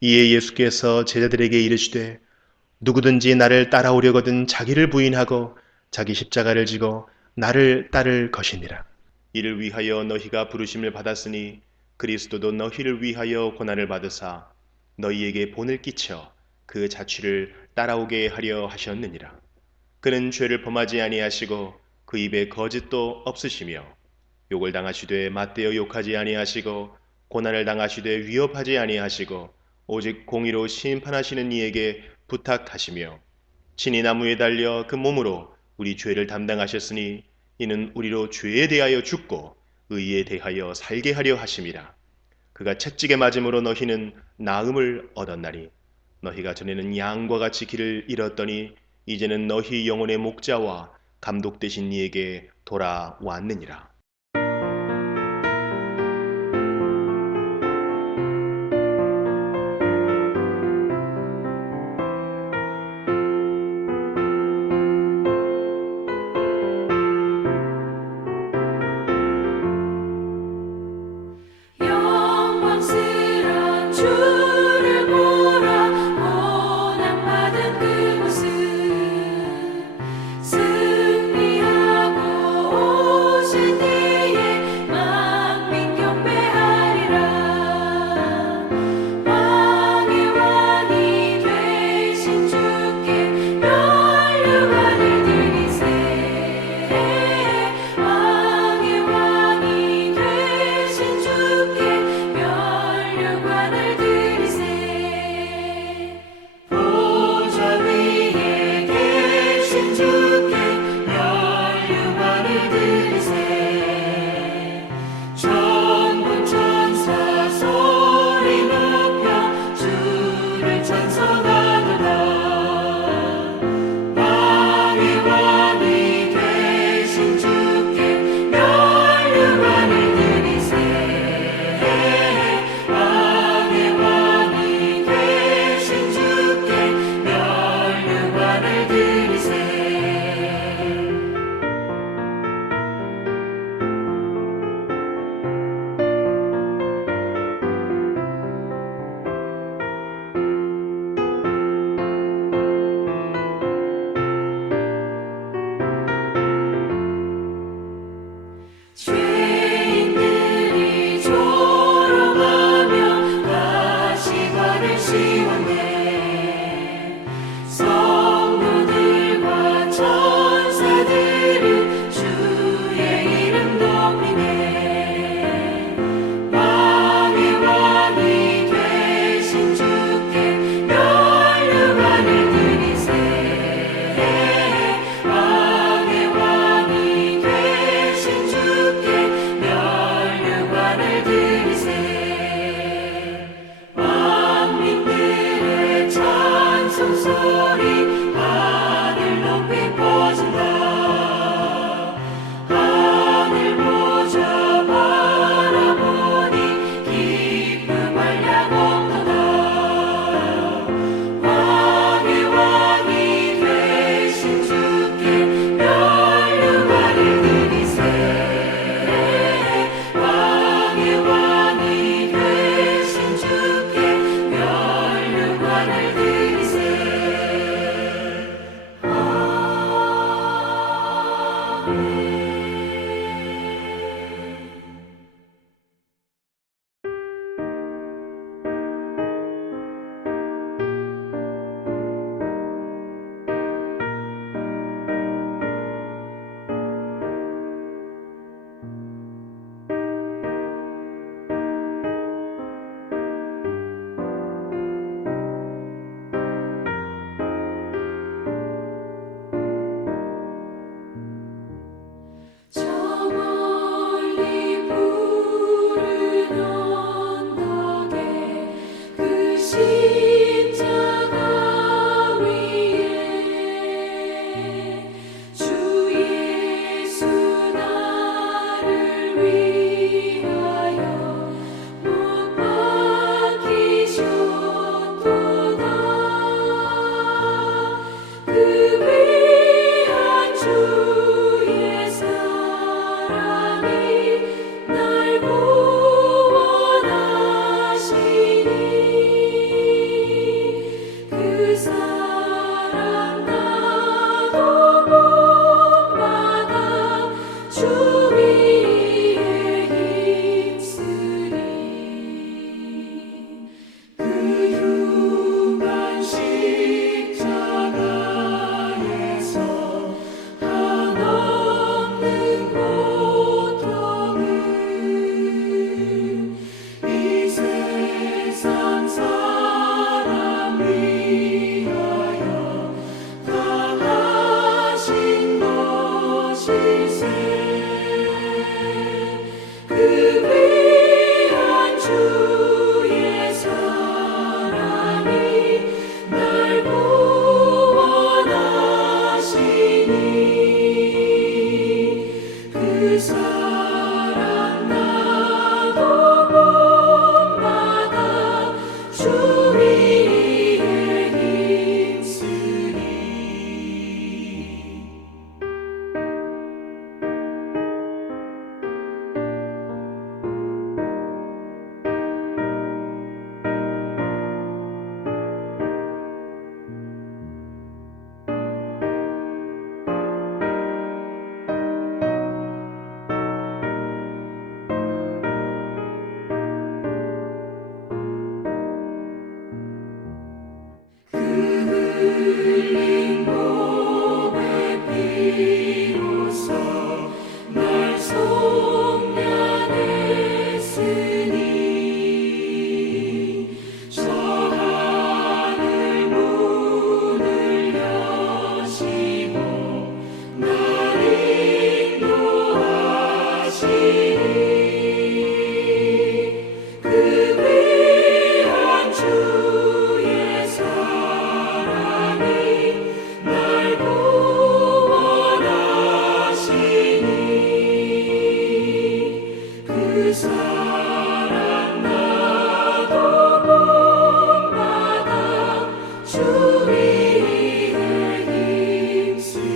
이에 예수께서 제자들에게 이르시되 누구든지 나를 따라오려거든 자기를 부인하고 자기 십자가를 지고 나를 따를 것이니라. 이를 위하여 너희가 부르심을 받았으니 그리스도도 너희를 위하여 고난을 받으사 너희에게 본을 끼쳐 그 자취를 따라오게 하려 하셨느니라. 그는 죄를 범하지 아니하시고 그 입에 거짓도 없으시며 욕을 당하시되 맞대어 욕하지 아니하시고 고난을 당하시되 위협하지 아니하시고 오직 공의로 심판하시는 이에게 부탁하시며 친히 나무에 달려 그 몸으로 우리 죄를 담당하셨으니 이는 우리로 죄에 대하여 죽고 의에 대하여 살게 하려 하심이라. 그가 채찍에 맞음으로 너희는 나음을 얻었나니 너희가 전에는 양과 같이 길을 잃었더니 이제는 너희 영혼의 목자와 감독 되신 이에게 돌아왔느니라. 영광스런 주를 보라 고난받은 그 모습 승리하고 오신 이 위하여 못 박히셨도다. 그 귀한 주의 사랑이 날 구원하시니 그 사랑 나도 본받아 주 위에 힘쓰리. 그 흉한 십자가에서 한없는 고통을 이 세상 사람 위하여 다 하신 것일세. 그 귀한 주의 사랑이 날 구원하시니 그 사랑 나도 본받아 주 위에 힘쓰리. 그 흘린 몸의 피로써 날 속량했으니 저 하늘 문을 여시고 날 인도하시니 그 귀한 주의 사랑이 날 구원하시니 그 사랑 나도 본받아 주 위에 힘쓰리.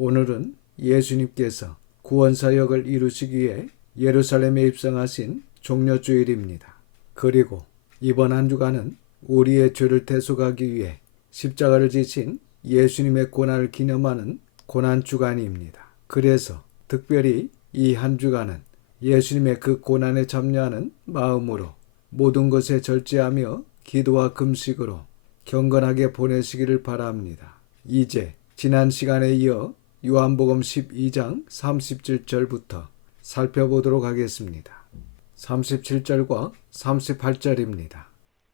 오늘은 예수님께서 구원사역을 이루시기 위해 예루살렘에 입성하신 종려주일입니다. 그리고 이번 한 주간은 우리의 죄를 대속하기 위해 십자가를 지신 예수님의 고난을 기념하는 고난주간입니다. 그래서 특별히 이 한 주간은 예수님의 그 고난에 참여하는 마음으로 모든 것에 절제하며 기도와 금식으로 경건하게 보내시기를 바랍니다. 이제 지난 시간에 이어 요한복음 12장 37절부터 살펴보도록 하겠습니다. 37절과 38절입니다.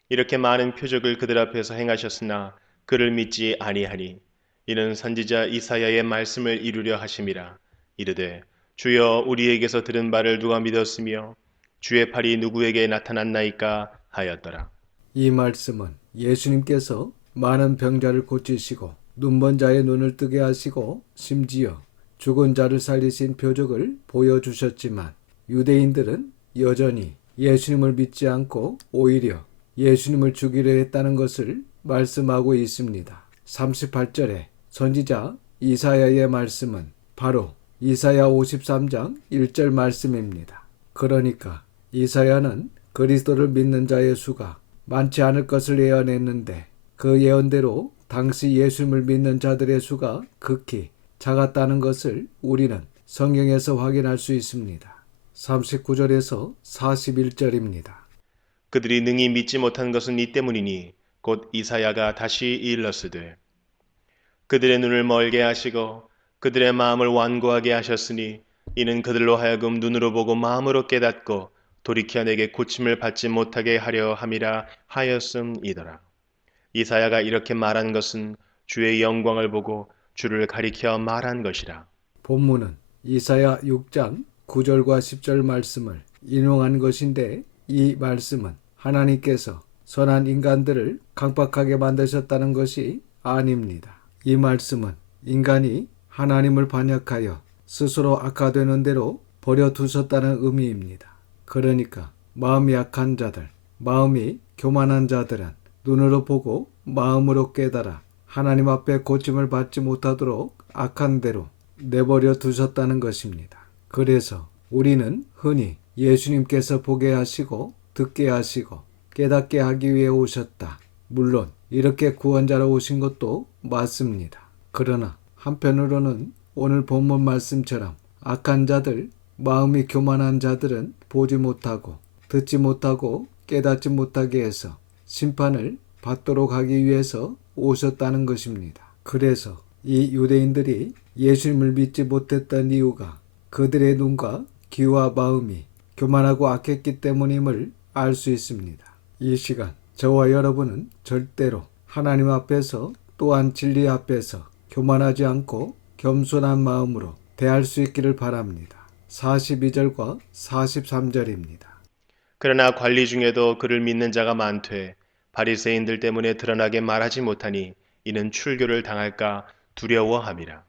이렇게 많은 표적을 그들 앞에서 행하셨으나 그를 믿지 아니하니 이는 선지자 이사야의 말씀을 이루려 하심이라. 이르되 주여 우리에게서 들은 바를 누가 믿었으며 주의 팔이 누구에게 나타났나이까 하였더라. 이 말씀은 예수님께서 많은 병자를 고치시고 눈먼 자의 눈을 뜨게 하시고 심지어 죽은 자를 살리신 표적을 보여주셨지만 유대인들은 여전히 예수님을 믿지 않고 오히려 예수님을 죽이려 했다는 것을 말씀하고 있습니다. 38절에 선지자 이사야의 말씀은 바로 이사야 53장 1절 말씀입니다. 그러니까 이사야는 그리스도를 믿는 자의 수가 많지 않을 것을 예언했는데 그 예언대로 당시 예수님을 믿는 자들의 수가 극히 작았다는 것을 우리는 성경에서 확인할 수 있습니다. 39절에서 41절입니다. 그들이 능히 믿지 못한 것은 이 때문이니 곧 이사야가 다시 일렀으되 그들의 눈을 멀게 하시고 그들의 마음을 완고하게 하셨으니 이는 그들로 하여금 눈으로 보고 마음으로 깨닫고 돌이켜 내게 고침을 받지 못하게 하려 함이라 하였음이더라. 이사야가 이렇게 말한 것은 주의 영광을 보고 주를 가리켜 말한 것이라. 본문은 이사야 6장 9절과 10절 말씀을 인용한 것인데 이 말씀은 하나님께서 선한 인간들을 강박하게 만드셨다는 것이 아닙니다. 이 말씀은 인간이 하나님을 반역하여 스스로 악화되는 대로 버려두셨다는 의미입니다. 그러니까 마음이 약한 자들, 마음이 교만한 자들은 눈으로 보고 마음으로 깨달아 하나님 앞에 고침을 받지 못하도록 악한 대로 내버려 두셨다는 것입니다. 그래서 우리는 흔히 예수님께서 보게 하시고 듣게 하시고 깨닫게 하기 위해 오셨다. 물론 이렇게 구원자로 오신 것도 맞습니다. 그러나 한편으로는 오늘 본문 말씀처럼 악한 자들, 마음이 교만한 자들은 보지 못하고 듣지 못하고 깨닫지 못하게 해서 심판을 받도록 하기 위해서 오셨다는 것입니다. 그래서 이 유대인들이 예수님을 믿지 못했던 이유가 그들의 눈과 귀와 마음이 교만하고 악했기 때문임을 알 수 있습니다. 이 시간 저와 여러분은 절대로 하나님 앞에서 또한 진리 앞에서 교만하지 않고 겸손한 마음으로 대할 수 있기를 바랍니다. 42절과 43절입니다. 그러나 관리 중에도 그를 믿는 자가 많되 바리새인들 때문에 드러나게 말하지 못하니 이는 출교를 당할까 두려워함이라.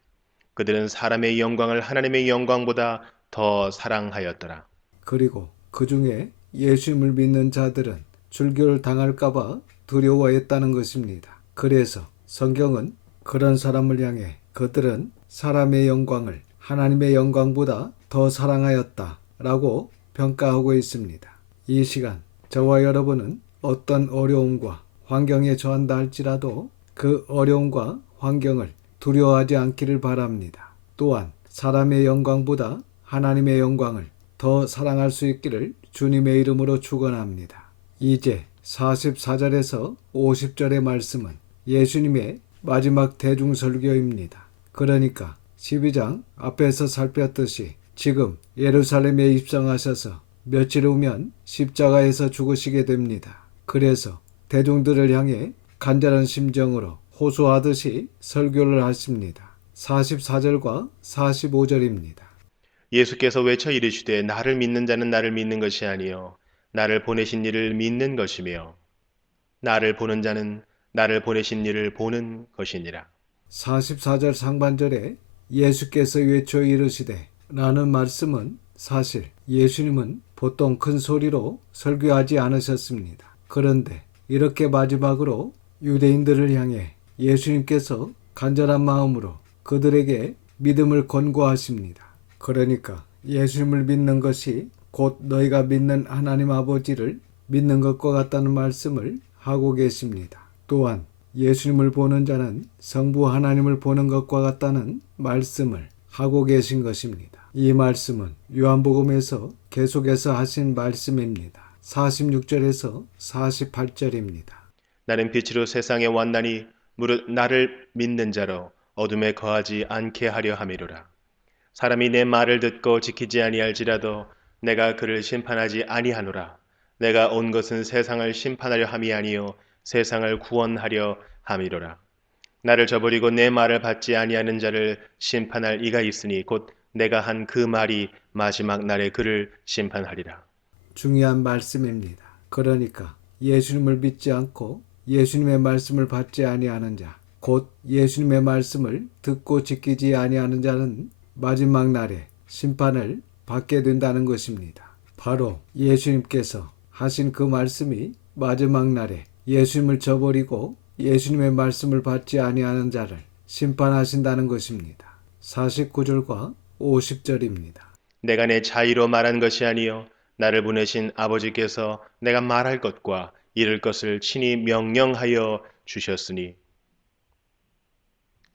그들은 사람의 영광을 하나님의 영광보다 더 사랑하였더라. 그리고 그 중에 예수님을 믿는 자들은 출교를 당할까봐 두려워했다는 것입니다. 그래서 성경은 그런 사람을 향해 그들은 사람의 영광을 하나님의 영광보다 더 사랑하였다 라고 평가하고 있습니다. 이 시간 저와 여러분은 어떤 어려움과 환경에 처한다 할지라도 그 어려움과 환경을 두려워하지 않기를 바랍니다. 또한 사람의 영광보다 하나님의 영광을 더 사랑할 수 있기를 주님의 이름으로 축원합니다. 이제 44절에서 50절의 말씀은 예수님의 마지막 대중설교입니다. 그러니까 12장 앞에서 살폈듯이 지금 예루살렘에 입성하셔서 며칠 후면 십자가에서 죽으시게 됩니다. 그래서 대중들을 향해 간절한 심정으로 호소하듯이 설교를 하십니다. 44절과 45절입니다. 예수께서 외쳐 이르시되 나를 믿는 자는 나를 믿는 것이 아니요 나를 보내신 이를 믿는 것이며 나를 보는 자는 나를 보내신 이를 보는 것이니라. 44절 상반절에 예수께서 외쳐 이르시되 라는 말씀은 사실 예수님은 보통 큰 소리로 설교하지 않으셨습니다. 그런데 이렇게 마지막으로 유대인들을 향해 예수님께서 간절한 마음으로 그들에게 믿음을 권고하십니다. 그러니까 예수님을 믿는 것이 곧 너희가 믿는 하나님 아버지를 믿는 것과 같다는 말씀을 하고 계십니다. 또한 예수님을 보는 자는 성부 하나님을 보는 것과 같다는 말씀을 하고 계신 것입니다. 이 말씀은 요한복음에서 계속해서 하신 말씀입니다. 46절에서 48절입니다. 나는 빛으로 세상에 왔나니 무릇 나를 믿는 자로 어둠에 거하지 않게 하려 함이로라. 사람이 내 말을 듣고 지키지 아니할지라도 내가 그를 심판하지 아니하노라. 내가 온 것은 세상을 심판하려 함이 아니요 세상을 구원하려 함이로라. 나를 저버리고 내 말을 받지 아니하는 자를 심판할 이가 있으니 곧 내가 한 그 말이 마지막 날에 그를 심판하리라. 중요한 말씀입니다. 그러니까 예수님을 믿지 않고 예수님의 말씀을 받지 아니하는 자, 곧 예수님의 말씀을 듣고 지키지 아니하는 자는 마지막 날에 심판을 받게 된다는 것입니다. 바로 예수님께서 하신 그 말씀이 마지막 날에 예수님을 저버리고 예수님의 말씀을 받지 아니하는 자를 심판하신다는 것입니다. 49절과 50절입니다. 내가 내 자의로 말한 것이 아니요 나를 보내신 아버지께서 내가 말할 것과 이를 것을 친히 명령하여 주셨으니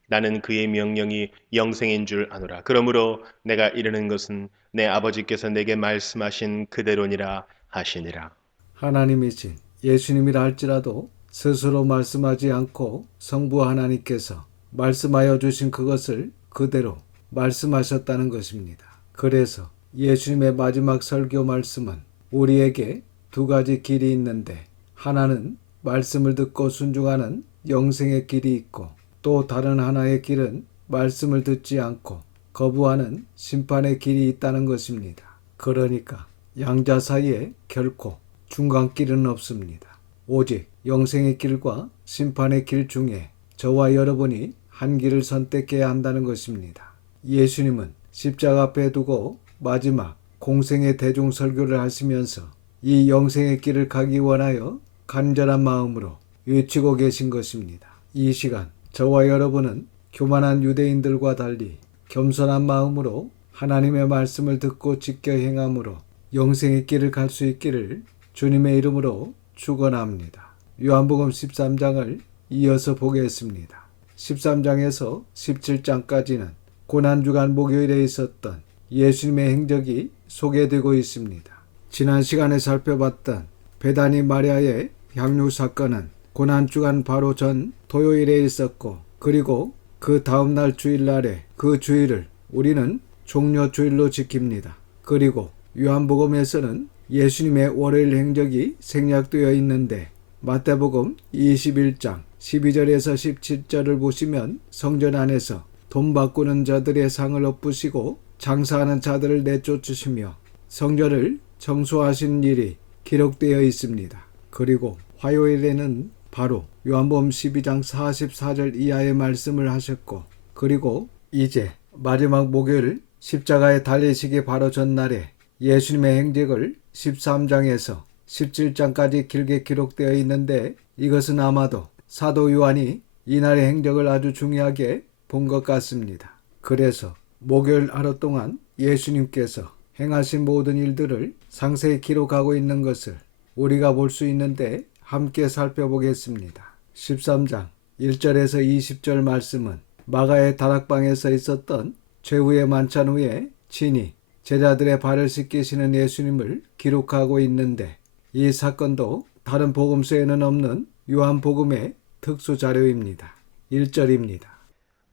나는 그의 명령이 영생인 줄 아노라. 그러므로 내가 이르는 것은 내 아버지께서 내게 말씀하신 그대로니라 하시니라. 하나님이신 예수님이라 할지라도 스스로 말씀하지 않고 성부 하나님께서 말씀하여 주신 그것을 그대로 말씀하셨다는 것입니다. 그래서 예수님의 마지막 설교 말씀은 우리에게 두 가지 길이 있는데 하나는 말씀을 듣고 순종하는 영생의 길이 있고 또 다른 하나의 길은 말씀을 듣지 않고 거부하는 심판의 길이 있다는 것입니다. 그러니까 양자 사이에 결코 중간길은 없습니다. 오직 영생의 길과 심판의 길 중에 저와 여러분이 한 길을 선택해야 한다는 것입니다. 예수님은 십자가 앞에 두고 마지막 공생의 대중 설교를 하시면서 이 영생의 길을 가기 원하여 간절한 마음으로 외치고 계신 것입니다. 이 시간 저와 여러분은 교만한 유대인들과 달리 겸손한 마음으로 하나님의 말씀을 듣고 지켜 행함으로 영생의 길을 갈 수 있기를 주님의 이름으로 축원합니다. 요한복음 13장을 이어서 보겠습니다. 13장에서 17장까지는 고난주간 목요일에 있었던 예수님의 행적이 소개되고 있습니다. 지난 시간에 살펴봤던 베다니 마리아의 향유 사건은 고난주간 바로 전 토요일에 있었고 그리고 그 다음날 주일날에 그 주일을 우리는 종려주일로 지킵니다. 그리고 요한복음에서는 예수님의 월요일 행적이 생략되어 있는데 마태복음 21장 12절에서 17절을 보시면 성전 안에서 돈 바꾸는 자들의 상을 엎으시고 장사하는 자들을 내쫓으시며 성전을 청소하신 일이 기록되어 있습니다. 그리고 화요일에는 바로 요한복음 12장 44절 이하의 말씀을 하셨고 그리고 이제 마지막 목요일 십자가에 달리시기 바로 전날에 예수님의 행적을 13장에서 17장까지 길게 기록되어 있는데 이것은 아마도 사도 요한이 이날의 행적을 아주 중요하게 본 것 같습니다. 그래서 목요일 하루 동안 예수님께서 행하신 모든 일들을 상세히 기록하고 있는 것을 우리가 볼 수 있는데 함께 살펴보겠습니다. 13장 1절에서 20절 말씀은 마가의 다락방에서 있었던 최후의 만찬 후에 친히 제자들의 발을 씻기시는 예수님을 기록하고 있는데 이 사건도 다른 복음서에는 없는 요한복음의 특수 자료입니다. 1절입니다.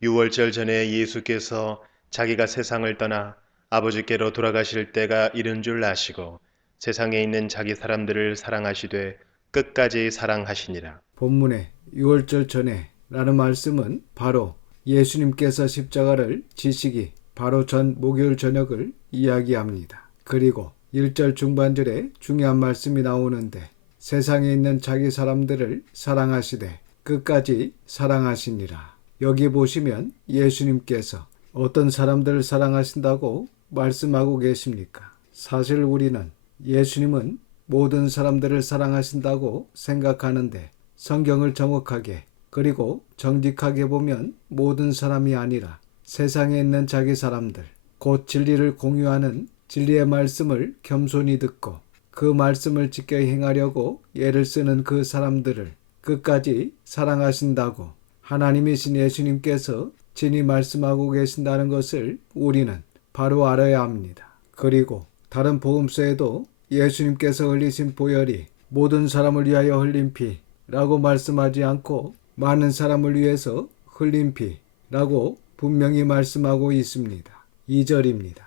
유월절 전에 예수께서 자기가 세상을 떠나 아버지께로 돌아가실 때가 이른 줄 아시고 세상에 있는 자기 사람들을 사랑하시되 끝까지 사랑하시니라. 본문의 6월절 전에 라는 말씀은 바로 예수님께서 십자가를 지시기 바로 전 목요일 저녁을 이야기합니다. 그리고 1절 중반절에 중요한 말씀이 나오는데 세상에 있는 자기 사람들을 사랑하시되 끝까지 사랑하시니라. 여기 보시면 예수님께서 어떤 사람들을 사랑하신다고 말씀하고 계십니까? 사실 우리는 예수님은 모든 사람들을 사랑하신다고 생각하는데 성경을 정확하게 그리고 정직하게 보면 모든 사람이 아니라 세상에 있는 자기 사람들, 곧 진리를 공유하는 진리의 말씀을 겸손히 듣고 그 말씀을 지켜 행하려고 애를 쓰는 그 사람들을 끝까지 사랑하신다고 하나님이신 예수님께서 친히 말씀하고 계신다는 것을 우리는 바로 알아야 합니다. 그리고 다른 복음서에도 예수님께서 흘리신 보혈이 모든 사람을 위하여 흘린 피라고 말씀하지 않고 많은 사람을 위해서 흘린 피라고 분명히 말씀하고 있습니다. 2절입니다.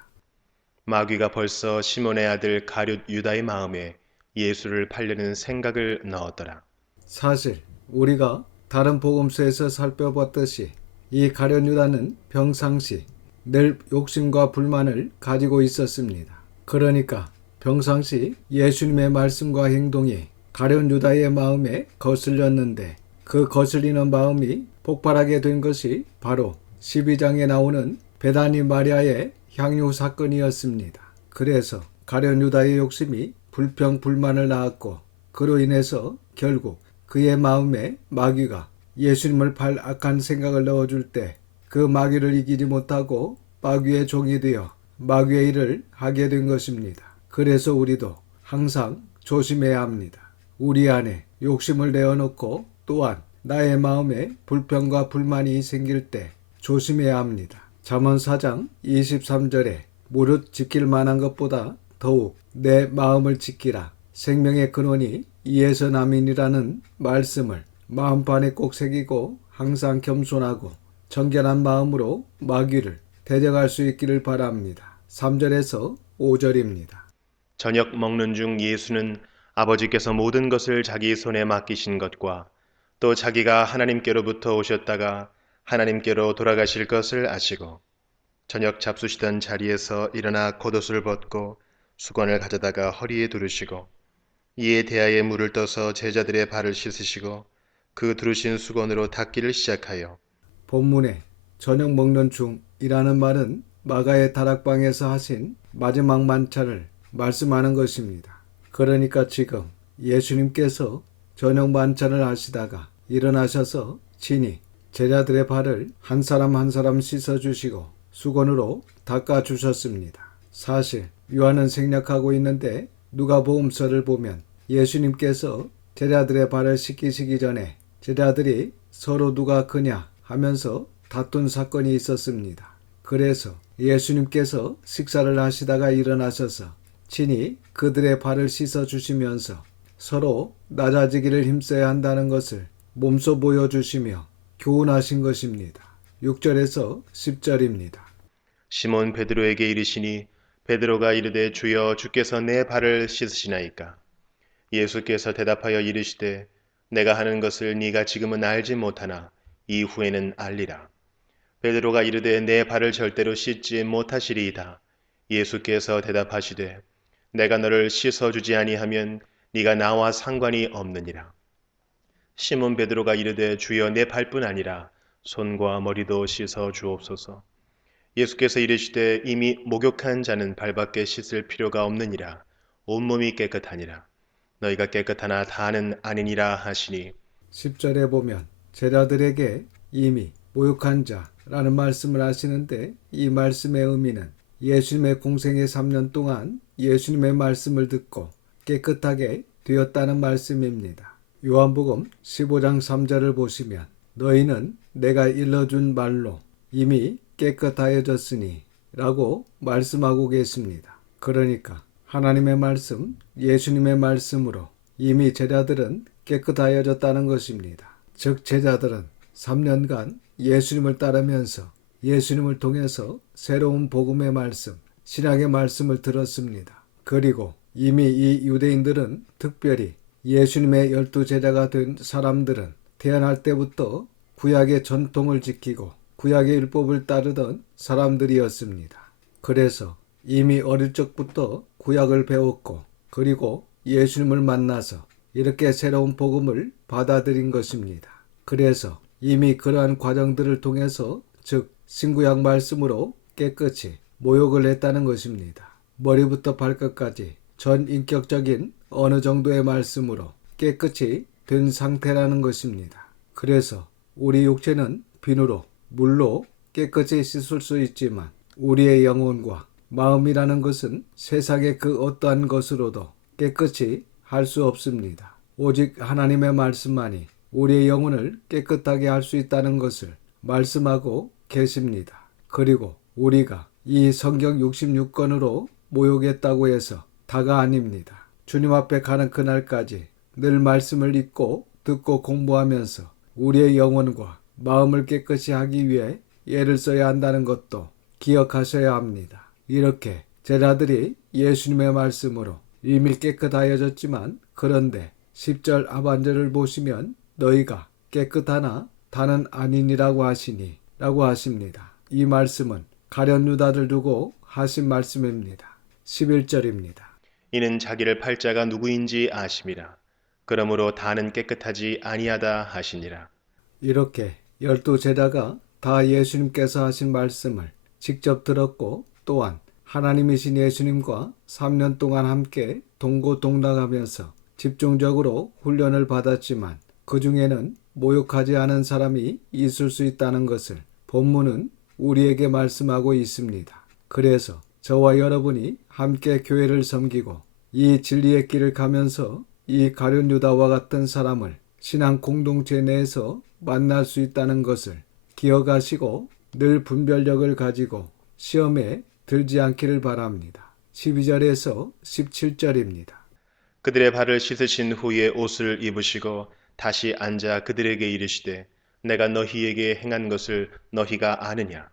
마귀가 벌써 시몬의 아들 가룟 유다의 마음에 예수를 팔려는 생각을 넣었더라. 사실 우리가 다른 복음서에서 살펴봤듯이 이 가룟 유다는 평상시 늘 욕심과 불만을 가지고 있었습니다. 그러니까 평상시 예수님의 말씀과 행동이 가룟 유다의 마음에 거슬렸는데 그 거슬리는 마음이 폭발하게 된 것이 바로 12장에 나오는 베다니 마리아의 향유 사건이었습니다. 그래서 가룟 유다의 욕심이 불평 불만을 낳았고 그로 인해서 결국 그의 마음에 마귀가 예수님을 팔 악한 생각을 넣어줄 때 그 마귀를 이기지 못하고 마귀의 종이 되어 마귀의 일을 하게 된 것입니다. 그래서 우리도 항상 조심해야 합니다. 우리 안에 욕심을 내어놓고 또한 나의 마음에 불평과 불만이 생길 때 조심해야 합니다. 잠언 4장 23절에 무릇 지킬 만한 것보다 더욱 내 마음을 지키라. 생명의 근원이 이에서 남이니라는 말씀을 마음판에 꼭 새기고 항상 겸손하고 정결한 마음으로 마귀를 대적할 수 있기를 바랍니다. 3절에서 5절입니다. 저녁 먹는 중 예수는 아버지께서 모든 것을 자기 손에 맡기신 것과 또 자기가 하나님께로부터 오셨다가 하나님께로 돌아가실 것을 아시고 저녁 잡수시던 자리에서 일어나 겉옷을 벗고 수건을 가져다가 허리에 두르시고 이에 대하에 물을 떠서 제자들의 발을 씻으시고 그 두르신 수건으로 닦기를 시작하여 본문에 저녁 먹는 중이라는 말은 마가의 다락방에서 하신 마지막 만찬을 말씀하는 것입니다. 그러니까 지금 예수님께서 저녁 만찬을 하시다가 일어나셔서 친히 제자들의 발을 한 사람 한 사람 씻어주시고 수건으로 닦아주셨습니다. 사실 요한은 생략하고 있는데 누가복음서를 보면 예수님께서 제자들의 발을 씻기시기 전에 제자들이 서로 누가 크냐 하면서 다툰 사건이 있었습니다. 그래서 예수님께서 식사를 하시다가 일어나셔서 친히 그들의 발을 씻어주시면서 서로 낮아지기를 힘써야 한다는 것을 몸소 보여주시며 교훈하신 것입니다. 6절에서 10절입니다. 시몬 베드로에게 이르시니 베드로가 이르되 주여 주께서 내 발을 씻으시나이까. 예수께서 대답하여 이르시되 내가 하는 것을 네가 지금은 알지 못하나 이후에는 알리라. 베드로가 이르되 내 발을 절대로 씻지 못하시리이다. 예수께서 대답하시되 내가 너를 씻어주지 아니하면 네가 나와 상관이 없느니라. 시몬 베드로가 이르되 주여 내 발뿐 아니라 손과 머리도 씻어 주옵소서. 예수께서 이르시되 이미 목욕한 자는 발밖에 씻을 필요가 없느니라. 온몸이 깨끗하니라. 너희가 깨끗하나 다는 아니니라 하시니 10절에 보면 제자들에게 이미 모욕한 자라는 말씀을 하시는데 이 말씀의 의미는 예수님의 공생의 3년 동안 예수님의 말씀을 듣고 깨끗하게 되었다는 말씀입니다. 요한복음 15장 3절을 보시면 너희는 내가 일러준 말로 이미 깨끗하여졌으니 라고 말씀하고 계십니다. 그러니까 하나님의 말씀, 예수님의 말씀으로 이미 제자들은 깨끗하여졌다는 것입니다. 즉 제자들은 3년간 예수님을 따르면서 예수님을 통해서 새로운 복음의 말씀, 신약의 말씀을 들었습니다. 그리고 이미 이 유대인들은 특별히 예수님의 12제자가 된 사람들은 태어날 때부터 구약의 전통을 지키고 구약의 율법을 따르던 사람들이었습니다. 그래서 이미 어릴 적부터 구약을 배웠고 그리고 예수님을 만나서 이렇게 새로운 복음을 받아들인 것입니다. 그래서 이미 그러한 과정들을 통해서 즉 신구약 말씀으로 깨끗이 모욕을 했다는 것입니다. 머리부터 발끝까지 전 인격적인 어느 정도의 말씀으로 깨끗이 된 상태라는 것입니다. 그래서 우리 육체는 비누로 물로 깨끗이 씻을 수 있지만 우리의 영혼과 마음이라는 것은 세상의 그 어떠한 것으로도 깨끗이 할 수 없습니다. 오직 하나님의 말씀만이 우리의 영혼을 깨끗하게 할 수 있다는 것을 말씀하고 계십니다. 그리고 우리가 이 성경 66권으로 모욕했다고 해서 다가 아닙니다. 주님 앞에 가는 그날까지 늘 말씀을 읽고 듣고 공부하면서 우리의 영혼과 마음을 깨끗이 하기 위해 애를 써야 한다는 것도 기억하셔야 합니다. 이렇게 제자들이 예수님의 말씀으로 이미 깨끗하여졌지만 그런데 10절 하반절을 보시면 너희가 깨끗하나 다는 아니니라고 하시니 라고 하십니다. 이 말씀은 가룟 유다를 두고 하신 말씀입니다. 11절입니다. 이는 자기를 팔 자가 누구인지 아심이라. 그러므로 다는 깨끗하지 아니하다 하시니라. 이렇게 12제자가 다 예수님께서 하신 말씀을 직접 들었고 또한 하나님이신 예수님과 3년 동안 함께 동고동락하면서 집중적으로 훈련을 받았지만 그 중에는 모욕하지 않은 사람이 있을 수 있다는 것을 본문은 우리에게 말씀하고 있습니다. 그래서 저와 여러분이 함께 교회를 섬기고 이 진리의 길을 가면서 이 가룟 유다와 같은 사람을 신앙 공동체 내에서 만날 수 있다는 것을 기억하시고 늘 분별력을 가지고 시험에 들지 않기를 바랍니다. 12절에서 17절입니다. 그들의 발을 씻으신 후에 옷을 입으시고 다시 앉아 그들에게 이르시되 내가 너희에게 행한 것을 너희가 아느냐?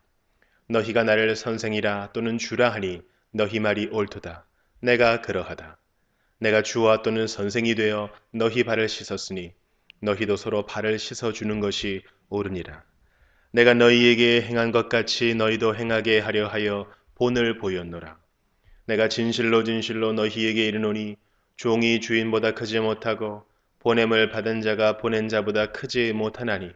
너희가 나를 선생이라 또는 주라 하니 너희 말이 옳도다. 내가 그러하다. 내가 주와 또는 선생이 되어 너희 발을 씻었으니 너희도 서로 발을 씻어주는 것이 옳으니라. 내가 너희에게 행한 것 같이 너희도 행하게 하려 하여 본을 보였노라. 내가 진실로 진실로 너희에게 이르노니 종이 주인보다 크지 못하고 보냄을 받은 자가 보낸 자보다 크지 못하나니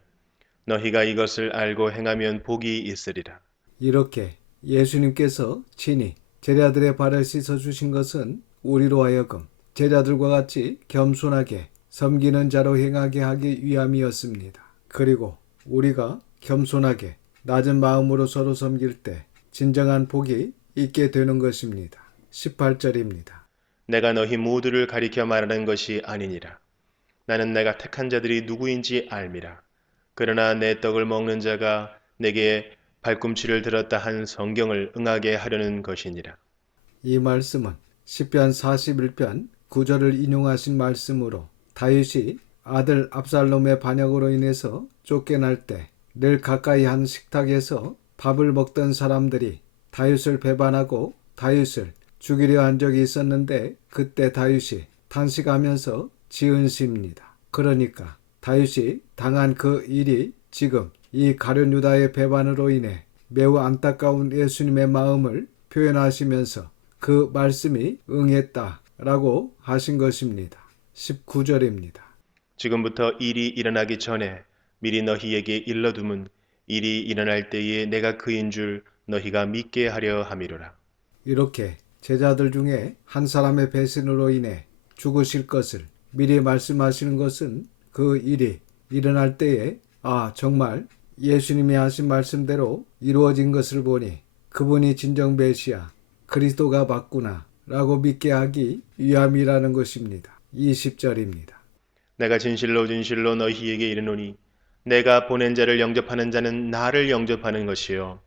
너희가 이것을 알고 행하면 복이 있으리라. 이렇게 예수님께서 친히 제자들의 발을 씻어주신 것은 우리로 하여금 제자들과 같이 겸손하게 섬기는 자로 행하게 하기 위함이었습니다. 그리고 우리가 겸손하게 낮은 마음으로 서로 섬길 때 진정한 복이 있게 되는 것입니다. 18절입니다. 내가 너희 모두를 가리켜 말하는 것이 아니니라. 나는 내가 택한 자들이 누구인지 알미라. 그러나 내 떡을 먹는 자가 내게 발꿈치를 들었다 한 성경을 응하게 하려는 것이니라. 이 말씀은 시편 41편 9절을 인용하신 말씀으로 다윗이 아들 압살롬의 반역으로 인해서 쫓겨날 때 늘 가까이 한 식탁에서 밥을 먹던 사람들이 다윗을 배반하고 다윗을 죽이려 한 적이 있었는데 그때 다윗이 탄식하면서 지은 시입니다. 그러니까 다윗이 당한 그 일이 지금 이 가룟 유다의 배반으로 인해 매우 안타까운 예수님의 마음을 표현하시면서 그 말씀이 응했다라고 하신 것입니다. 19절입니다. 지금부터 일이 일어나기 전에 미리 너희에게 일러둠은 일이 일어날 때에 내가 그인 줄 너희가 믿게 하려 함이로라. 이렇게 제자들 중에 한 사람의 배신으로 인해 죽으실 것을 미리 말씀하시는 것은 그 일이 일어날 때에 정말 예수님이 하신 말씀대로 이루어진 것을 보니 그분이 진정 메시아 그리스도가 맞구나 라고 믿게 하기 위함이라는 것입니다. 20절입니다. 내가 진실로 진실로 너희에게 이르노니 내가 보낸 자를 영접하는 자는 나를 영접하는 것이요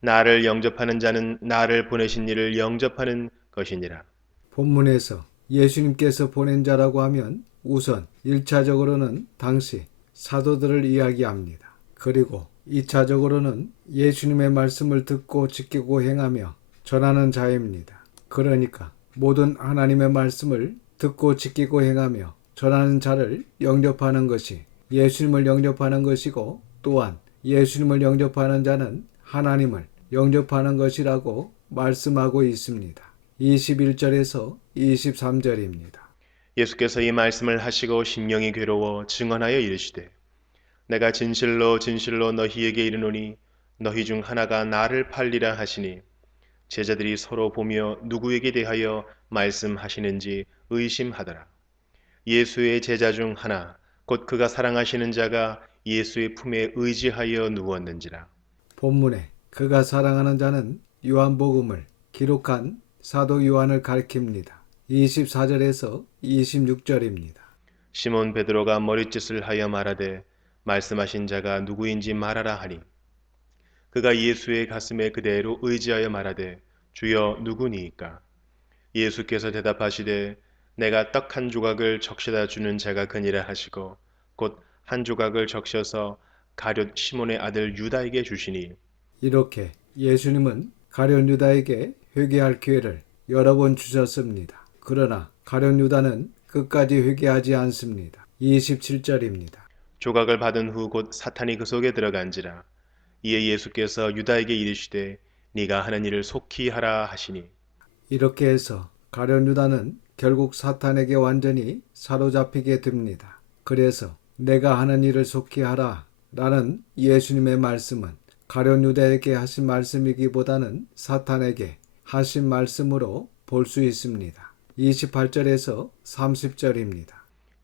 나를 영접하는 자는 나를 보내신 이를 영접하는 것이니라. 본문에서 예수님께서 보낸 자라고 하면 우선 1차적으로는 당시 사도들을 이야기합니다. 그리고 2차적으로는 예수님의 말씀을 듣고 지키고 행하며 전하는 자입니다. 그러니까 모든 하나님의 말씀을 듣고 지키고 행하며 전하는 자를 영접하는 것이 예수님을 영접하는 것이고 또한 예수님을 영접하는 자는 하나님을 영접하는 것이라고 말씀하고 있습니다. 21절에서 23절입니다. 예수께서 이 말씀을 하시고 심령이 괴로워 증언하여 이르시되 내가 진실로 진실로 너희에게 이르노니 너희 중 하나가 나를 팔리라 하시니 제자들이 서로 보며 누구에게 대하여 말씀하시는지 의심하더라. 예수의 제자 중 하나 곧 그가 사랑하시는 자가 예수의 품에 의지하여 누웠는지라. 본문에 그가 사랑하는 자는 요한복음을 기록한 사도 요한을 가리킵니다. 24절에서 26절입니다. 시몬 베드로가 머리짓을 하여 말하되 말씀하신 자가 누구인지 말하라 하니 그가 예수의 가슴에 그대로 의지하여 말하되 주여 누구니이까? 예수께서 대답하시되 내가 떡 한 조각을 적셔다 주는 자가 그니라 하시고 곧 한 조각을 적셔서 가룟 시몬의 아들 유다에게 주시니 이렇게 예수님은 가룟 유다에게 회개할 기회를 여러 번 주셨습니다. 그러나 가룟 유다는 끝까지 회개하지 않습니다. 27절입니다. 조각을 받은 후 곧 사탄이 그 속에 들어간지라. 이에 예수께서 유다에게 이르시되 네가 하는 일을 속히 하라 하시니 이렇게 해서 가룟 유다는 결국 사탄에게 완전히 사로잡히게 됩니다. 그래서 내가 하는 일을 속히 하라 라는 예수님의 말씀은 가룟 유다에게 하신 말씀이기보다는 사탄에게 하신 말씀으로 볼 수 있습니다. 28절에서 30절입니다.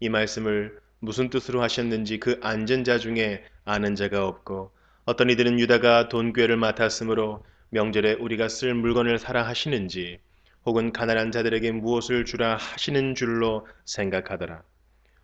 이 말씀을 무슨 뜻으로 하셨는지 그 앉은 자 중에 아는 자가 없고 어떤 이들은 유다가 돈꾀를 맡았으므로 명절에 우리가 쓸 물건을 사라 하시는지 혹은 가난한 자들에게 무엇을 주라 하시는 줄로 생각하더라.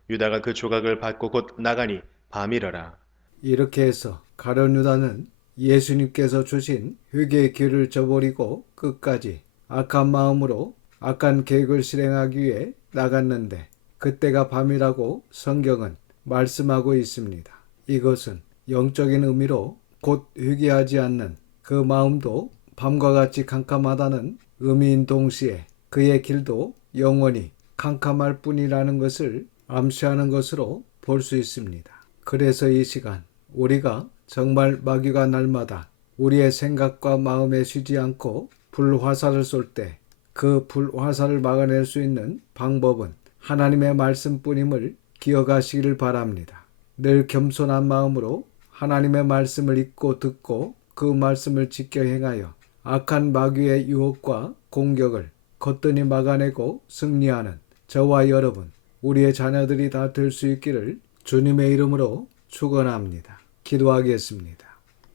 유다가 그 조각을 받고 곧 나가니 밤이러라. 이렇게 해서 가룟 유다는 예수님께서 주신 회개의 길을 저버리고 끝까지 악한 마음으로 악한 계획을 실행하기 위해 나갔는데 그때가 밤이라고 성경은 말씀하고 있습니다. 이것은 영적인 의미로 곧 회개하지 않는 그 마음도 밤과 같이 캄캄하다는 의미인 동시에 그의 길도 영원히 캄캄할 뿐이라는 것을 암시하는 것으로 볼 수 있습니다. 그래서 이 시간 우리가 정말 마귀가 날마다 우리의 생각과 마음에 쉬지 않고 불화살을 쏠 때 그 불화살을 막아낼 수 있는 방법은 하나님의 말씀뿐임을 기억하시기를 바랍니다. 늘 겸손한 마음으로 하나님의 말씀을 읽고 듣고 그 말씀을 지켜 행하여 악한 마귀의 유혹과 공격을 거뜬히 막아내고 승리하는 저와 여러분, 우리의 자녀들이 다 될 수 있기를 주님의 이름으로 축원합니다. 기도하겠습니다.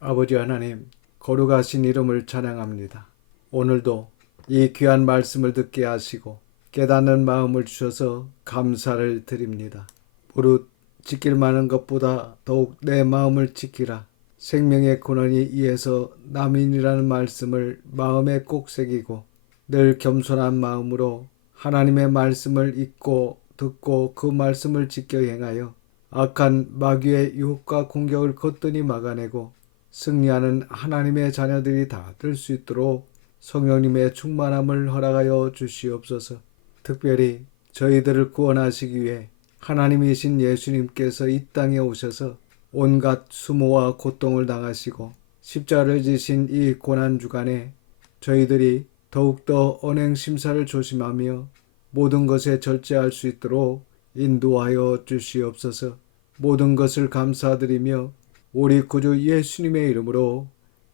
아버지 하나님, 거룩하신 이름을 찬양합니다. 오늘도 이 귀한 말씀을 듣게 하시고 깨닫는 마음을 주셔서 감사를 드립니다. 무릇 지킬 만한 것보다 더욱 내 마음을 지키라. 생명의 근원이 이에서 남인이라는 말씀을 마음에 꼭 새기고 늘 겸손한 마음으로 하나님의 말씀을 읽고 듣고 그 말씀을 지켜 행하여 악한 마귀의 유혹과 공격을 거뜬히 막아내고 승리하는 하나님의 자녀들이 다 될 수 있도록 성령님의 충만함을 허락하여 주시옵소서. 특별히 저희들을 구원하시기 위해 하나님이신 예수님께서 이 땅에 오셔서 온갖 수모와 고통을 당하시고 십자가를 지신 이 고난주간에 저희들이 더욱더 언행심사를 조심하며 모든 것에 절제할 수 있도록 인도하여 주시옵소서. 모든 것을 감사드리며 우리 구주 예수님의 이름으로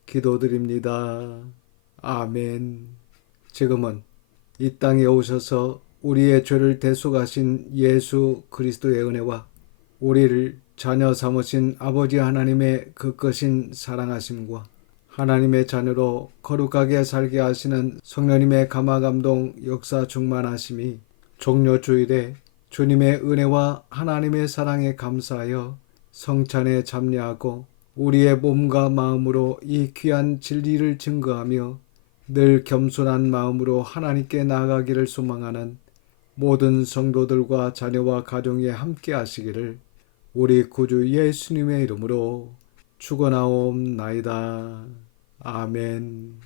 기도드립니다. 아멘. 지금은 이 땅에 오셔서 우리의 죄를 대속하신 예수 그리스도의 은혜와 우리를 자녀 삼으신 아버지 하나님의 그것인 사랑하심과 하나님의 자녀로 거룩하게 살게 하시는 성령님의 감화감동 역사 충만하심이 종려 주일에 주님의 은혜와 하나님의 사랑에 감사하여 성찬에 참여하고 우리의 몸과 마음으로 이 귀한 진리를 증거하며 늘 겸손한 마음으로 하나님께 나아가기를 소망하는 모든 성도들과 자녀와 가정에 함께 하시기를 우리 구주 예수님의 이름으로 축원하옵나이다. 아멘.